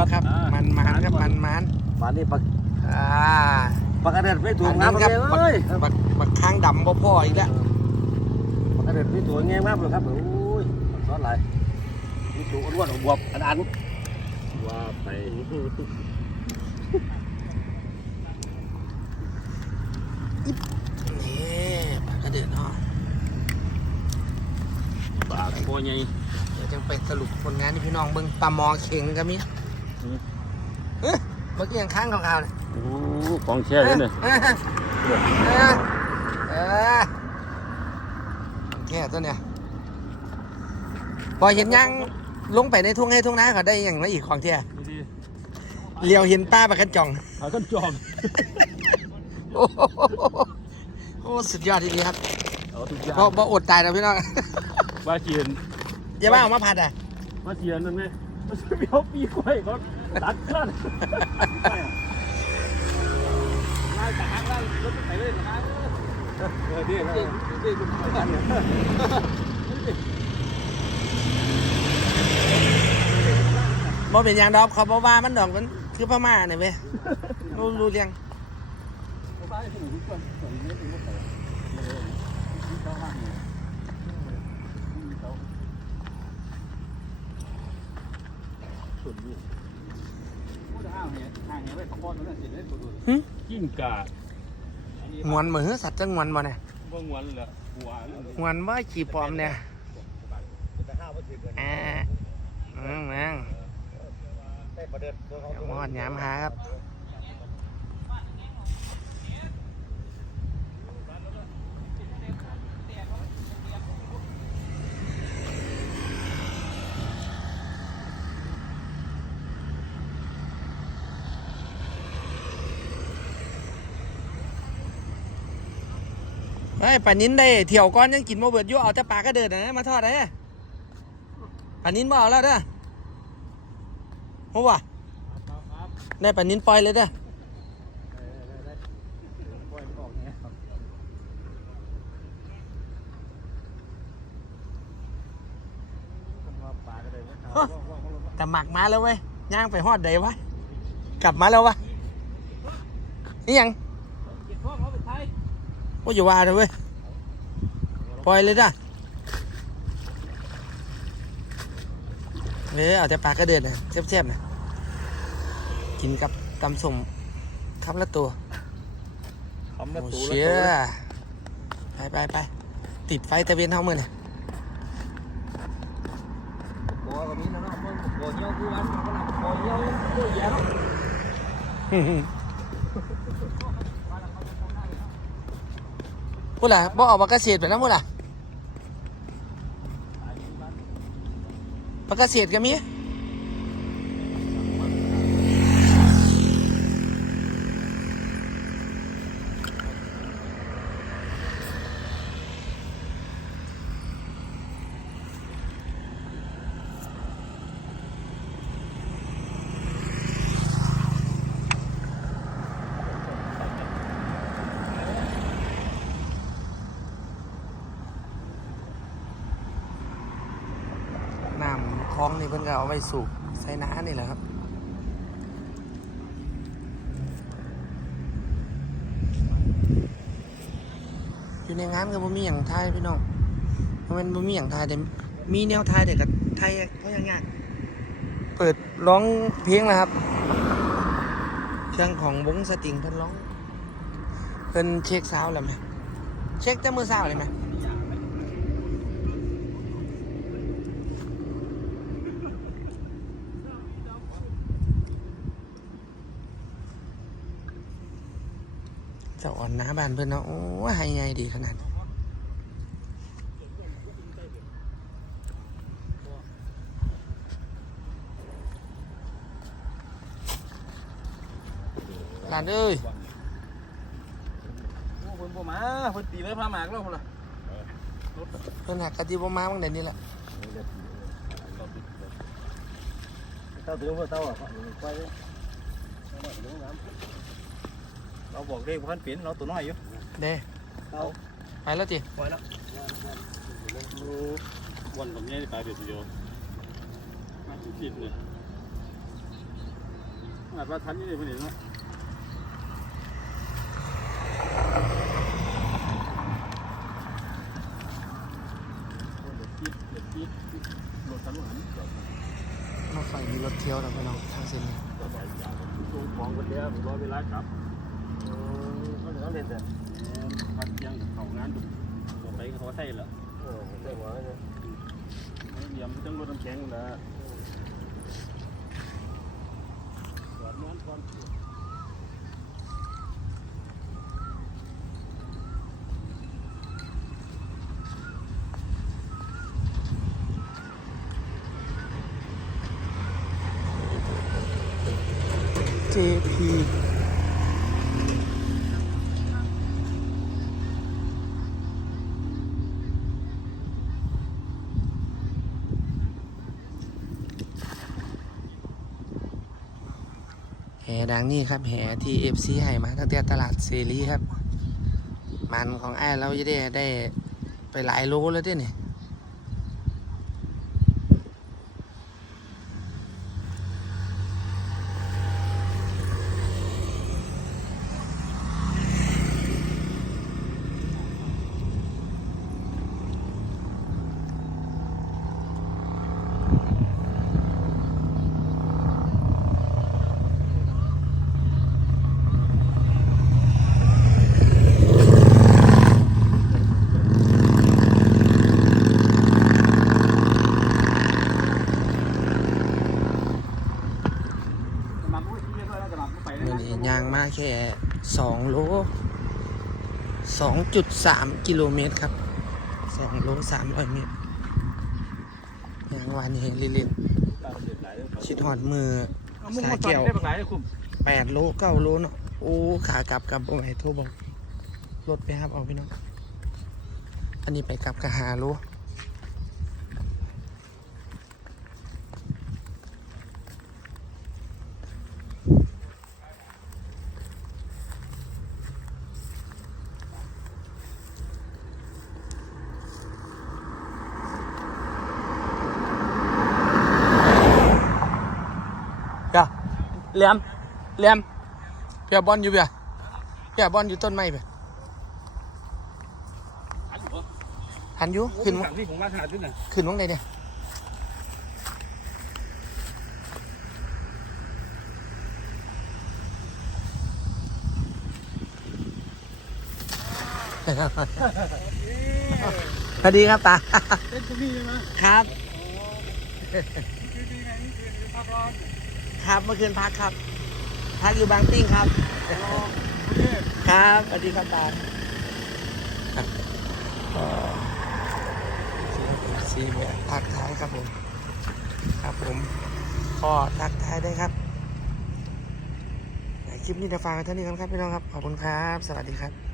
บ่ครับอ่ามัมันมันครับมันมันปลานี่ปลาอ่าปลากระเด็ดไม่ถูอักนงานั้มนครับเอ้ยบักบักข้างดำบ่พ่ออีกแล้วปลากระเด็ดไม่ถูกงามเลยครับโอ้ยซ้อนหลายนี่ถูกอ้วนๆบวบอันอันว่าไปนี่ปลากระเดือดเนาะปลาโคใหญ่เดี๋ยวจะไปสรุปผลงานที่พี่น้องเบิ่งปลาหมอเข่งก็มีอืมเอ้ย เมื่อกี้ยังค้างขาวๆเลยโอ้ของแช่เลยเนี่ยเออเออเออแค่ตัวเนี้ยพอเห็นยังลงไปในทุ่งให้ทุ่งนาเขาได้อย่างไรอีกของเที่ยเลียวเห็นป้าปลากระจ่องเอาต้นจอมโอ้โหโอ้สุดยอดทีเดียวครับเอาทุกอย่างพอพออดตายแล้วพี่น้องว่าเจียนอย่าบ้าเอามาผัดอะว่าเจียนนั่นไงมั นจะเบี้ยวปีกล้วยเขาตัดกันไล่จากข้างลางรถไปเลยนะเออดีนะดีคุณพ่อกันเนี่ยบ่เป็นอย่างดอกเขาบอกว่ามันดอกมันคือพม่าเนี่ยเว้ยรู้รู้เรียงกิ้ สุดอยู่กิ้งก่างวนเหมือสัตว์จะงวนมาเนี่ยเมื่อวันละหัวงวนว่าขี่ปอมเนี่ยอ่าอืมนั่งมอดยามหาครับ เฮ้ยปลานินได้เที่ยวก้อนยังกินมาเบิดอยู่เอาแต่ปลาก็เดินนะมาทอดได้ปลานินบ่เอาแล้วเด้อโอ้ว่ะได้ปลานินปล่อยเลยเด้อแต่หมักมาแล้วเว้ยย่างไปฮอดใดวะกลับมาแล้ววะนี่ยัง โอ้ยอย่าว่าเลยเว้ย ปล่อยเลยเด้อเออเอาแต่ปลากระเดินนะเทียบๆนะกินกับตำส้มครับละตัวคำละโอ้ตูเชี่ยไปไปไปติดไฟตะเวนเท่ามือเนี่ยบัวก็มีนะเนาะมึงบัวเหี่ยวกูอันมันก็นำบัวเหี่ยวกูแย่เนาะ พูดล่ะบ่ออกมากกาเศษไปนะพูดล่ะมากกาเศษก็มีน้ คลองนี่เพิ่นก็เอาไว้สูบใส่น้านี่แหละครับ อยู่ในงานก็บ่มีอย่างไทยพี่น้องเพราะมันบ่มีอย่างไทยแต่มีแนวไทยแต่กับไทยเพราะยังไงเปิดร้องเพลงนะครับ เครื่องของวงสตริงเพิ่นร้องเพิ่นเช็คซาวด์แล้วไหมเช็คแต่มือซาวเลยไหม เจะอ่อนหน้าบ้านเพิ่นเนาะ โอ้ให้ไงดีขนาดหลานเอ้ยโอ้คนบ่มาเพิ่นตีเลยพาหมากแล้วพุ่นล่ะเพิ่นหักกะทิบ่มาบางเดยวนี้แหละเต้าถึงว่าเต้าอะไป เลยเราบอกเลขพันเป็นเราตัวน้อยอยู่เด้เอาไปแล้วจิปล่อยแล้ววันผมเนี่ยตายเดือดเดียวมาผิดเลยอาจว่าทันนี่เลยพอดีเนาะรถทันหันรถไฟมีรถเที่ยวนะพี่น้องทางเส้นนี้ก็ใส่ยางลงของคนเดียวผมรอเวลากลับ เออเขาเดี๋ยวเล่นแต่พักยังเขางานดูต่อไปเขาใส่ละเออใส่หัวเนี่ยเดี๋ยวมันต้องรถน้ำแข็งนะจอดนอนก่อนเจ แห่ดังนี่ครับ แห่ที่เอฟซีให้มาตั้งแต่ตลาดเซรีครับ มันของไอ้เราจะได้ได้ไปหลายโลแล้วเด้เนี่ย จะมาพูดที่ด้วยแล้วจะ มาพูดไปมื่อนี้ยางมาแค่สองโลสองจุดสามกิโลเมตรครับสองโลสามร้อยเมตรยางวานนี้เล่นๆชิดหอดมือสาแก้วได้ปากหลายเลยคุณแปดโลเก้าโลเนาะโอ้ขากลับกับโอ้ยโทรบอกรถไปครับเอาพี่น้องอันนี้ไปกลับกับหาโลเปีย แหลมแหลมเปียบอลอยู่เปียเปียบอลอยู่ต้นไม้เปียอันหัวหันอยู่ขึ้นวะที่ผมว่าขนาดนี้น่ะขึ้นวงใดเนี่ยสวัสดีครับตาเล่นตรงนี้ใช่ไหมครับคือดีไงนี่คือภาพร้อน ครับเมื่อคืนพักครับ พักอยู่บางปิ้งครับ ครับสวัสดีครับตาครับก็ซีแบบทักทายครับผม ครับผมก็ทักทายได้ครับคลิปนี้จะฟังเท่านี้กันครับพี่น้องครับ ขอบคุณครับ สวัสดีครับ